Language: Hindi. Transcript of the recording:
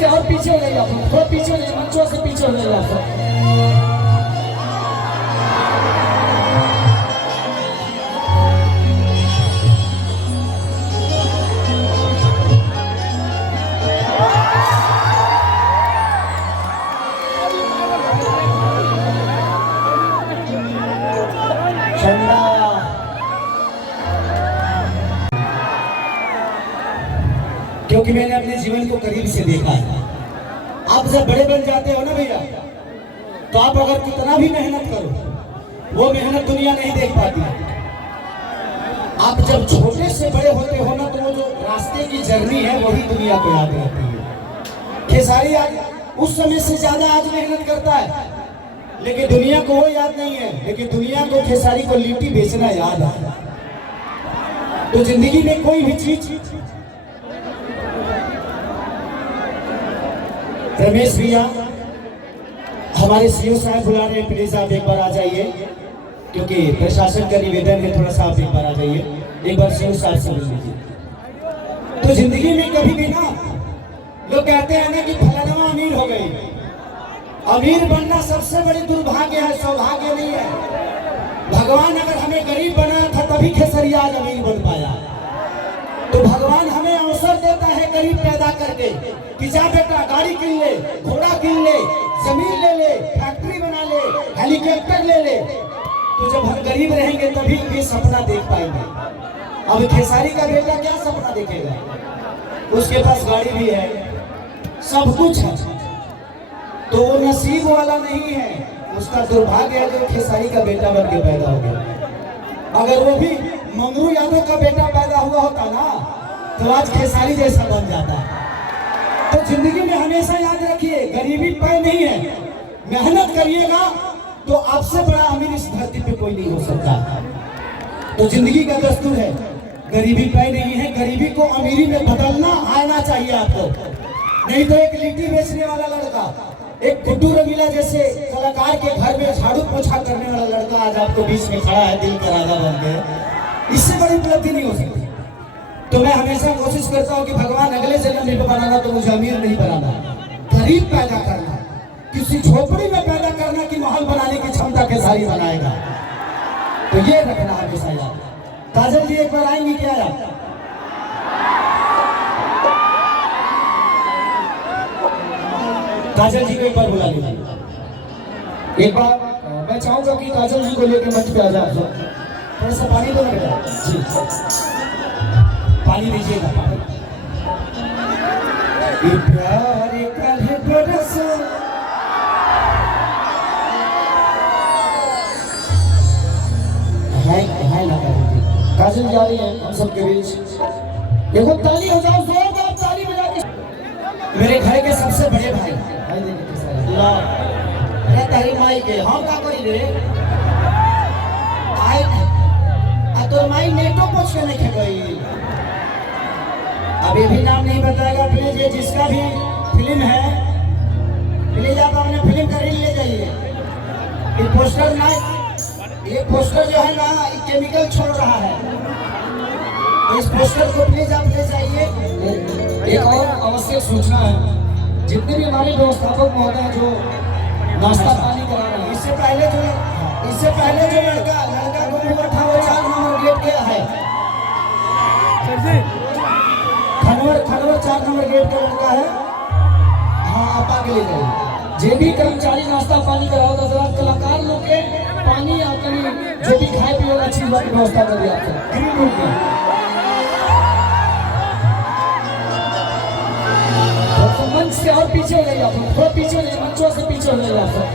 से और पीछे हो जाइए आप लोग, थोड़ा पीछे हो जाइए, मंचों से पीछे हो जाइए आप लोग। क्योंकि मैंने अपने जीवन को करीब से देखा है। आप जब बड़े बन जाते हो ना भैया, तो आप अगर कितना भी मेहनत करो, वो मेहनत दुनिया नहीं देख पाती। आप जब छोटे से बड़े होते हो ना, तो वो जो रास्ते की जर्नी है वही दुनिया को याद रहती है। खेसारी आज उस समय से ज्यादा आज मेहनत करता है, लेकिन दुनिया को वो याद नहीं है। लेकिन दुनिया को खेसारी को लिट्टी बेचना याद है। तो जिंदगी में कोई भी चीज, रमेश भैया हमारे सीओ साहब बुला रहे हैं, प्लीज आप एक बार आ जाइए, क्योंकि प्रशासन का निवेदन है, थोड़ा सा आप एक बार आ जाइए, एक बार सीओ साहब से मिल लीजिए। तो जिंदगी में कभी भी ना लोग कहते हैं ना कि फलाना अमीर हो गई। अमीर बनना सबसे बड़ी दुर्भाग्य है, सौभाग्य नहीं है। भगवान अगर हमें गरीब बनाया था तभी खेसरिया आज अमीर बन पाया। तो भगवान हमें अवसर देता है गरीब पैदा करके कि जा बेटा गाड़ी किन ले, घोड़ा किन ले, जमीन ले ले, फैक्ट्री बना ले, हेलीकॉप्टर ले ले। तो जब हम गरीब रहेंगे तभी ये सपना देख पाएंगे। अब खेसारी का बेटा क्या सपना देखेगा? उसके पास गाड़ी भी है, सब कुछ है, तो वो नसीब वाला नहीं है, उसका दुर्भाग्य है जो खेसारी का बेटा बन के पैदा हो गया। अगर वो भी मंगरू यादव का बेटा पैदा हुआ होता ना, तो आज खेसारी जैसा बन जाता। तो जिंदगी में हमेशा याद रखिए, गरीबी तय नहीं है। मेहनत करिएगा तो आपसे बड़ा अमीर इस धरती पे कोई नहीं हो सकता। तो जिंदगी का दस्तूर है, गरीबी तय नहीं है, गरीबी को अमीरी में बदलना आना चाहिए आपको। नहीं तो एक लिट्टी बेचने वाला लड़का, एक गुड्डू रंगीला जैसे कलाकार के घर में झाड़ू पोछा करने वाला लड़का आज आपको बीच में खड़ा है, दिल का राजा बन के। इससे बड़ी उपलब्धि नहीं हो सकती। तो मैं हमेशा कोशिश करता हूँ कि भगवान अगले जन्म में बनाना तो मुझे अमीर नहीं बनाना, गरीब पैदा करना, किसी झोपड़ी में पैदा करना कि महल बनाने की क्षमता खेसारी बनाएगा। तो ये रखना हमेशा याद। काजल जी एक बार आएंगी क्या यार? काजल जी को एक बार बुला लीजिए। एक बार मैं चाहूंगा कि काजल जी को लेकर मंच पे आ जाए। थोड़ा सा पानी दो ना बेटा जी, पानी दीजिएगा। प्यार कल बरस है ना काजल जा रही है हम सबके बीच। देखो ताली हो जाओ, जोरदार ताली बजा के। मेरे घर के सबसे बड़े भाई तारी माई के हम का करी रे आई तो माई नेटो पूछ के नहीं खेल। अभी भी नाम नहीं बताएगा प्लीज। ये जिसका भी फिल्म है प्लीज आप अपने फिल्म खरीद ले जाइए। ये पोस्टर ना, ये पोस्टर जो है ना केमिकल छोड़ रहा है, इस पोस्टर को प्लीज आप ले जाइए। एक और आवश्यक सूचना है, जितने भी हमारे व्यवस्थापक महोदय जो नाश्ता पानी करा रहे हैं, इससे पहले जो लड़का को भी बैठा हुआ 4 नंबर गेट गया है, खनवर 4 नंबर गेट का लड़का है। हाँ आप आगे ले जाइए। जे भी कर्मचारी नाश्ता पानी कराओगे जरा कलाकार लोग के पानी आकर जो भी खाए पिए वाला चीज की व्यवस्था कर दिया ग्रीन रूम में। मंच से और पीछे हो जाइए आप लोग, थोड़ा पीछे हो जाइए, मंचों से पीछे हो जाइए आप लोग।